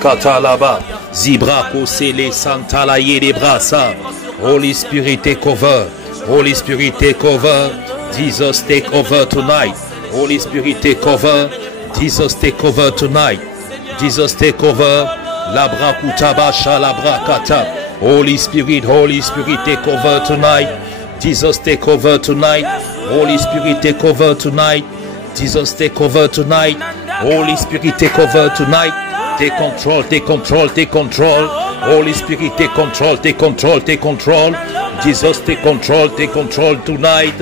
Katalaba, Zibrako Sele Santala Yede Brasa. Holy Spirit, take over. Holy Spirit, take over. Jesus, take over tonight. Holy Spirit, take over. Jesus, take over tonight. Jesus, take over. Labra Kutabasha Labra Kata. Holy Spirit, take over tonight. Jesus, take over tonight. Holy Spirit, take over tonight. Jesus, take over tonight. Holy Spirit, take over tonight. Take control, take control, take control. Holy Spirit, take control, take control, take control. Jesus, take control tonight.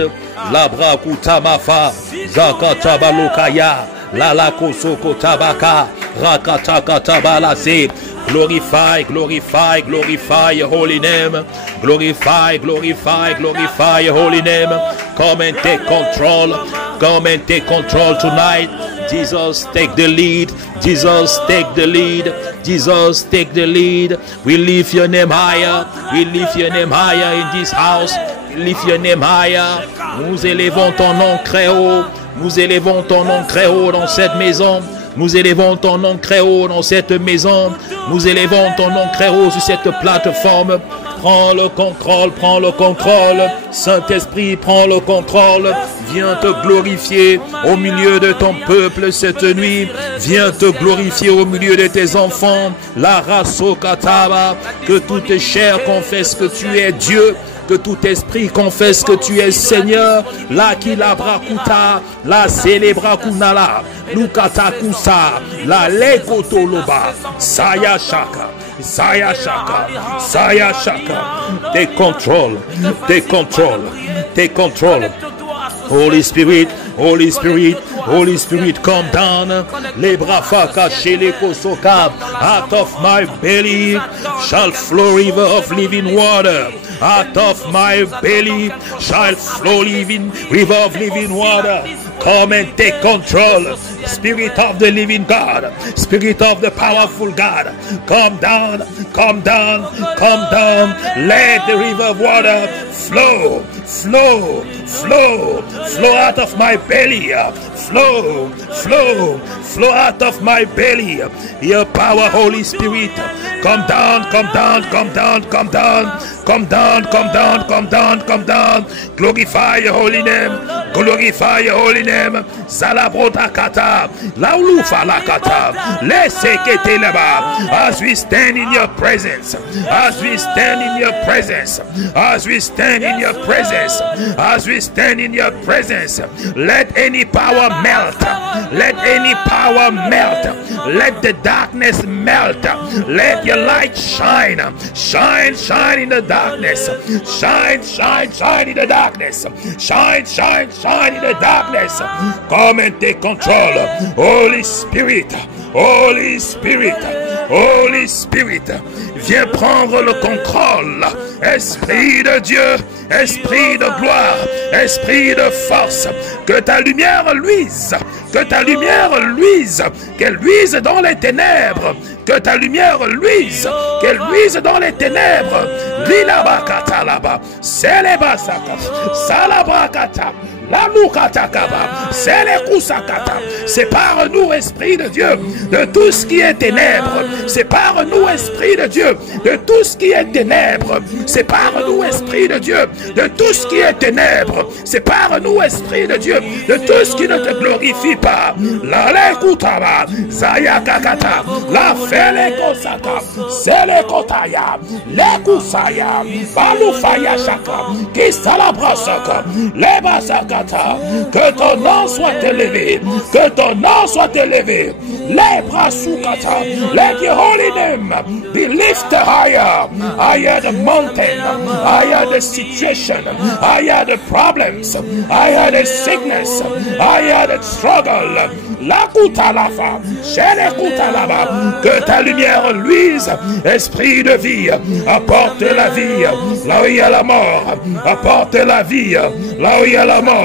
Labra Kutamafa, Zakata Balukaya, Lala Kosoko Tabaka, Rakataka Tabalase. Glorify, glorify, glorify your holy name. Glorify, glorify, glorify your holy name. Come and take control. Come and take control tonight. Jesus, take the lead. Jesus, take the lead. Jesus, take the lead. We lift your name higher. We lift your name higher in this house. We lift your name higher. Nous élevons ton nom très haut. Nous élevons ton nom très haut dans cette maison. Nous élevons ton nom très haut dans cette maison. Nous élevons ton nom très haut sur cette plateforme. Prends le contrôle, prends le contrôle. Saint-Esprit, prends le contrôle. Viens te glorifier au milieu de ton peuple cette nuit. Viens te glorifier au milieu de tes enfants. La raso kataba, que toute chair confesse que tu es Dieu. Que tout esprit confesse que tu es Seigneur. La kilabrakuta, la célébrakunala, lukatakusa, la lekotoloba, saya shaka. Saya Shaka, Saya Shaka. Take control, take control, take control. Holy Spirit, Holy Spirit, Holy Spirit, come down. Les brafaka chez les kosoka. Out of my belly shall flow river of living water. Out of my belly shall flow living river of living water. Come and take control. Spirit of the living God, Spirit of the powerful God, come down, come down, come down. Let the river of water flow, flow, flow, flow out of my belly. Flow, flow, flow out of my belly. Your power, Holy Spirit. Come down, come down, come down, come down. Come down, come down, come down, come down. Glorify your holy name. Glorify your holy name. Salabrota kata. Laulufa la kata. Lesekete leba. As we stand in your presence. As we stand in your presence. As we stand in your presence. As we stand in your presence. Let any power melt. Let any power melt. Let the darkness melt. Let your light shine. Shine, shine in the darkness. Shine, shine, shine in the darkness. Shine, shine, shine in the darkness. Come and take control. Holy Spirit, Holy Spirit, Holy Spirit, viens prendre le contrôle. Esprit de Dieu, Esprit de gloire, Esprit de force, que ta lumière luise, que ta lumière luise, qu'elle luise dans les ténèbres, que ta lumière luise, qu'elle luise dans les ténèbres. Lilabakata laba, selebasaka, salabakata. La lukatakaba, selekusakata. Sépare-nous, Esprit de Dieu, de tout ce qui est ténèbres. Sépare-nous, Esprit de Dieu, de tout ce qui est ténèbres. Sépare-nous, Esprit de Dieu, de tout ce qui est ténèbres. Sépare-nous, Esprit de Dieu, de tout ce qui ne te glorifie pas. La lekutaba, zayakakata, la felekosaka, selekotaya, lekusaya, balufaya shaka, kisalabrasaka, lebasaka. Que ton nom soit élevé, que ton nom soit élevé. Les bras sous kata, let your holy name be lifted higher, higher the mountain, higher the situation, higher the problems, higher the sickness, higher the struggle. La kutalafa, chez kutalaba, que ta lumière luise, esprit de vie, apporte la vie là où il y a la mort, apporte la vie là où il y a la mort.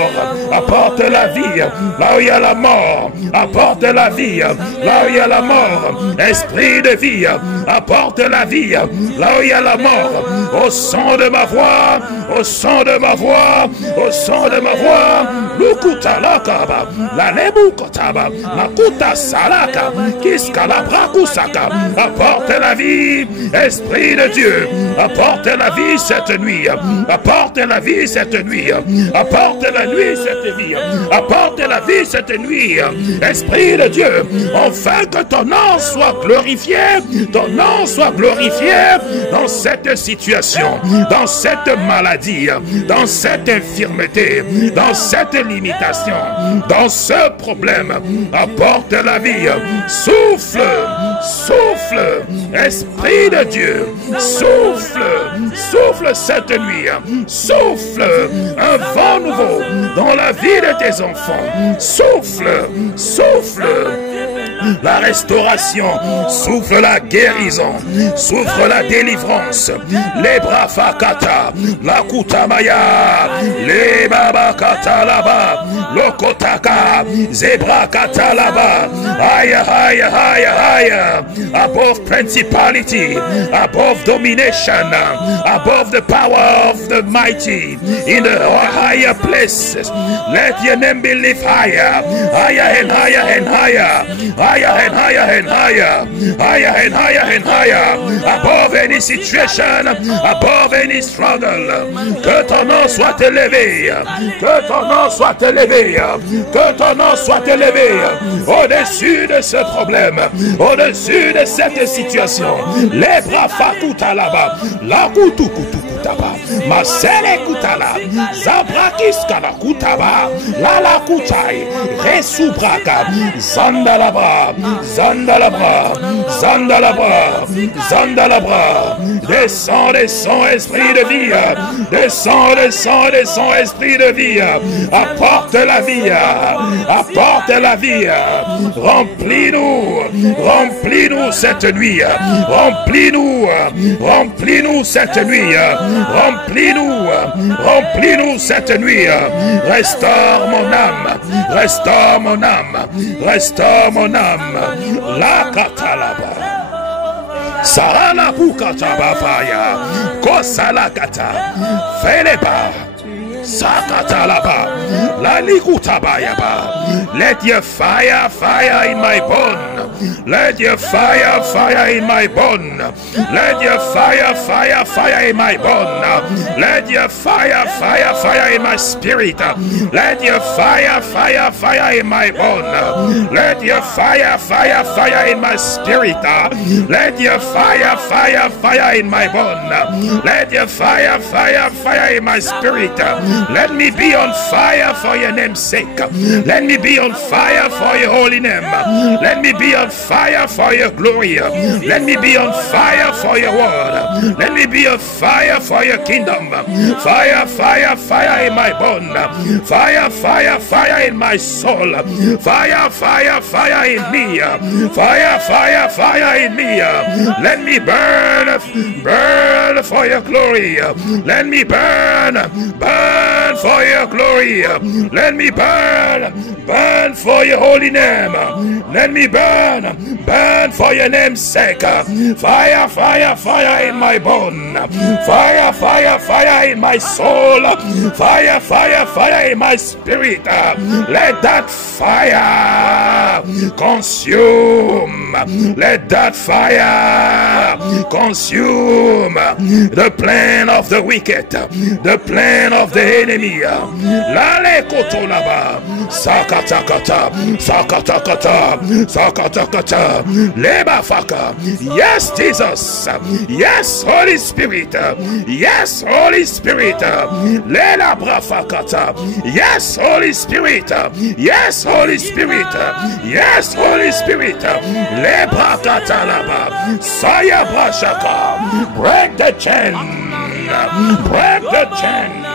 Apporte la vie là où il y a la mort. Apporte la vie là où il y a la mort. Esprit de vie, apporte la vie là où il y a la mort. Au son de ma voix, au son de ma voix, au son de ma voix. Lukuta la kaba, la lebukotaba, Makuta Salaka, Kiskalabrakusaka. Apporte la vie, Esprit de Dieu. Apporte la vie cette nuit. Apporte la vie cette nuit. Apporte la nuit cette vie. Apporte la vie cette nuit. Esprit de Dieu, enfin que ton nom soit glorifié. Ton nom soit glorifié dans cette situation, dans cette maladie, dans cette infirmité, dans cette limitation, dans ce problème. Apporte la vie. Souffle, souffle, Esprit de Dieu. Souffle, souffle cette nuit. Souffle un vent nouveau dans la vie de tes enfants. Souffle, souffle la restauration, souffle la guérison, souffle la délivrance. Les bras fakata, la kutamaya, les babakata là-bas, le kotaka, zebra kata là-bas. Aïe, aïe, aïe, aïe. Above principality, above domination, above the power of the mighty, in the higher places. Let your name be lifted higher, higher and higher and higher. Higher and higher and higher, higher and higher and higher, above any situation, above any struggle. Que ton nom soit élevé, que ton nom soit élevé, que ton nom soit élevé au-dessus de ce problème, au-dessus de cette situation. Les bras fakuta là-bas, la kutu kutu kutaba, ma sele kutala, zabrakis kala kutaba, la kutai, resubraka, zandalaba. Zandalabra, Zandalabra, Zandalabra. Descends, descends, esprit de vie. Descends, descends, descends, esprit de vie. Apporte la vie. Apporte la vie. Remplis-nous. Remplis-nous cette nuit. Remplis-nous. Remplis-nous cette nuit. Remplis-nous. Remplis-nous cette nuit. Restaure mon âme. Restaure mon âme. Restaure mon âme. La katalaba sarana pukataba faya kosala kata feleba sakatalaba la likutabayaba. Let your fire, fire in my bone. Let your fire, fire in my bone. Let your fire, fire, fire in my bone. Let your fire, fire, fire in my spirit. Let your fire, fire, fire in my bone. Let your fire, fire, fire in my spirit. Let your fire, fire, fire in my bone. Let your fire, fire, fire in my spirit. Let me be on fire for your name's sake. Let me be on fire for your holy name. Let me be on fire for your glory. Let me be on fire for your word. Let me be on fire for your kingdom. Fire, fire, fire in my bone. Fire, fire, fire in my soul. Fire, fire, fire in me. Fire, fire, fire in me. Let me burn, burn for your glory. Let me burn, burn for your glory. Let me burn, burn for your holy name. Let me burn, burn for your name's sake. Fire, fire, fire in my bone. Fire, fire, fire in my soul. Fire, fire, fire in my spirit. Let that fire consume. Let that fire consume the plan of the wicked, the plan of the enemy. Lale kotolaba, sakatakata, sakatakata, sakatakata, lebafaka. Yes, Jesus. Yes, Holy Spirit. Yes, Holy Spirit. Lela brafakata. Yes, Holy Spirit. Yes, Holy Spirit. Yes, Holy Spirit. Lebrakata laba, saya brashaka. Break the chain. Break the chain.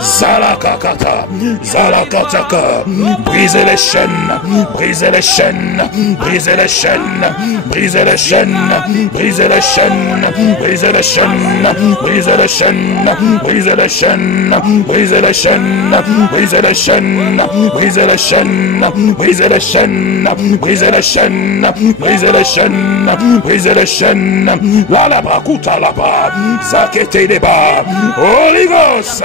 Zalakakata, Zalakataka, brisez les chaînes, brisez les chaînes, brisez les chaînes, brisez les chaînes, brisez les chaînes, brisez les chaînes, brisez les chaînes, brisez les chaînes, brisez les chaînes, brisez les chaînes, brisez les chaînes, brisez les chaînes, brisez les chaînes, brisez les chaînes, brisez les chaînes, la brakuta là-bas, zakete débat, Holy Ghost.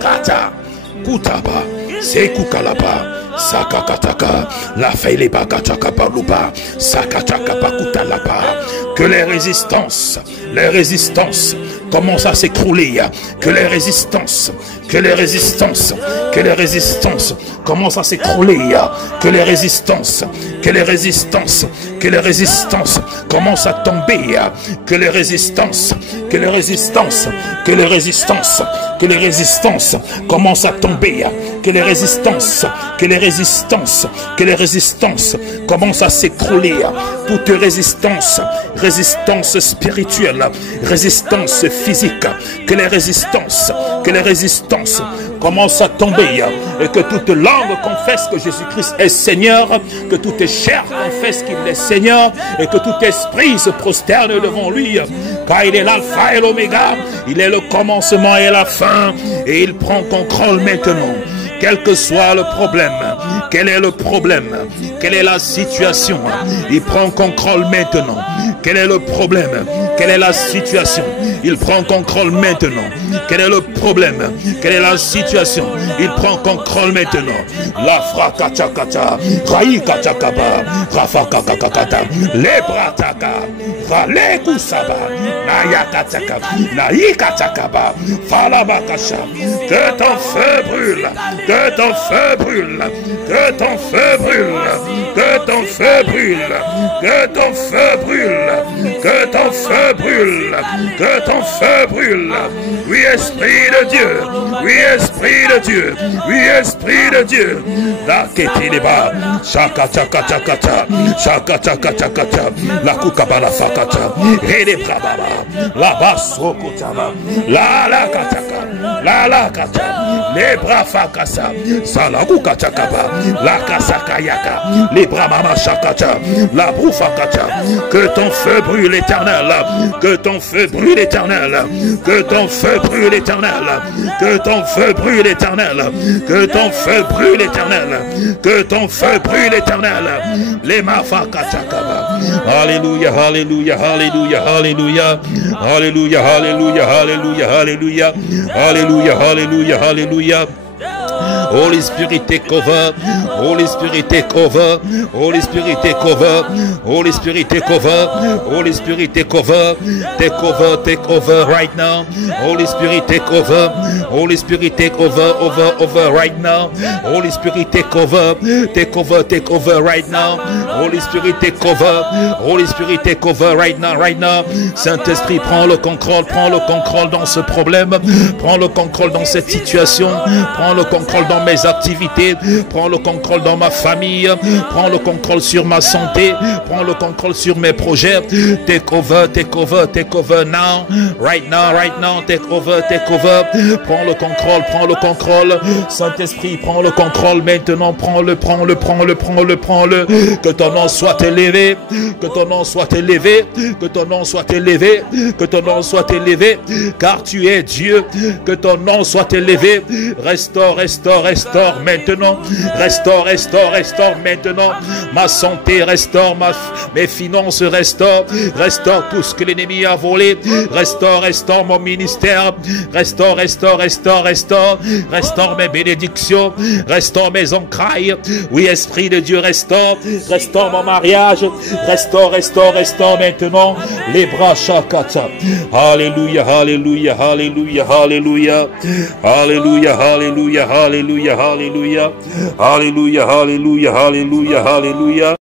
Kata, Kutaba, Sekukalaba, Sakakataka, la Faileba Kataka Paluba, Sakataka Pakutalaba. Que les résistances commencent à s'écrouler. Que les résistances commencent à s'écrouler. Que les résistances commencent à tomber. Que les résistances commencent à tomber. Que les résistances commencent à s'écrouler. Toute résistance spirituelle, résistance physique, que les résistances commencent à tomber, et que toute langue confesse que Jésus-Christ est Seigneur, que toute chair confesse qu'il est Seigneur, et que tout esprit se prosterne devant lui, car il est l'alpha et l'oméga, il est le commencement et la fin, et il prend contrôle maintenant. Quel que soit le problème, quel est le problème, quelle est la situation, il prend contrôle maintenant. Quel est le problème, quelle est la situation, il prend contrôle maintenant. Quel est le problème, quelle est la situation, il prend contrôle maintenant. La frakachakata, raïkachakaba, rafakakakata, lebrataka, ralekusaba, nayakataka, naïkachakaba, falabakasha. Que ton feu brûle, que ton feu brûle, que ton feu brûle, que ton feu brûle, que ton feu brûle, que ton feu brûle, que ton feu brûle. Oui, Esprit de Dieu, oui, Esprit de Dieu, oui, Esprit de Dieu. La ketiliba, shaka chaka chakata, shaka chaka chakata, la kukabala fakata, rede brababa, la basso kutaba, la kataka, la kata, les bras fakasa, salakuka chakaba, la kasakayaka, les bras mama shakata, la broufakata. Que ton feu brûle éternel, que ton feu brûle éternel, que ton feu brûle éternel, que ton feu brûle éternel, que ton feu brûle éternel, que ton feu brûle éternel. Les mafakachakaba. Alléluia, alléluia, alléluia, alléluia, alléluia, alléluia, alléluia, alléluia, alléluia, alléluia, alléluia. Holy Spirit, take over. Holy Spirit, take over. Holy Spirit, take over. Holy Spirit, take over. Holy Spirit, take over. Take over, take over right now. Holy Spirit, take over. Holy Spirit, take over, over right now. Holy Spirit, take over. Take over, take over right now. Holy Spirit, take over. Holy Spirit, take over right now, right now. Saint-Esprit, prends le contrôle dans ce problème. Prends le contrôle dans cette situation. Prends le contrôle dans mes activités, prends le contrôle dans ma famille, prends le contrôle sur ma santé, prends le contrôle sur mes projets. Take over, take over, take over now, right now, take over, prends le contrôle, Saint-Esprit, prends le contrôle maintenant, prends-le, que ton nom soit élevé, que ton nom soit élevé, que ton nom soit élevé, que ton nom soit élevé, car tu es Dieu, que ton nom soit élevé. Restaure maintenant, restaure maintenant ma santé, restaure mes finances, restaure tout ce que l'ennemi a volé, restaure mon ministère, restaure mes bénédictions, restaure mes entrailles. Oui, Esprit de Dieu, restaure mon mariage, restaure maintenant les bras chakata. Alléluia, alléluia, alléluia, alléluia, alléluia, alléluia, alléluia, alléluia, alléluia, alléluia, alléluia, alléluia.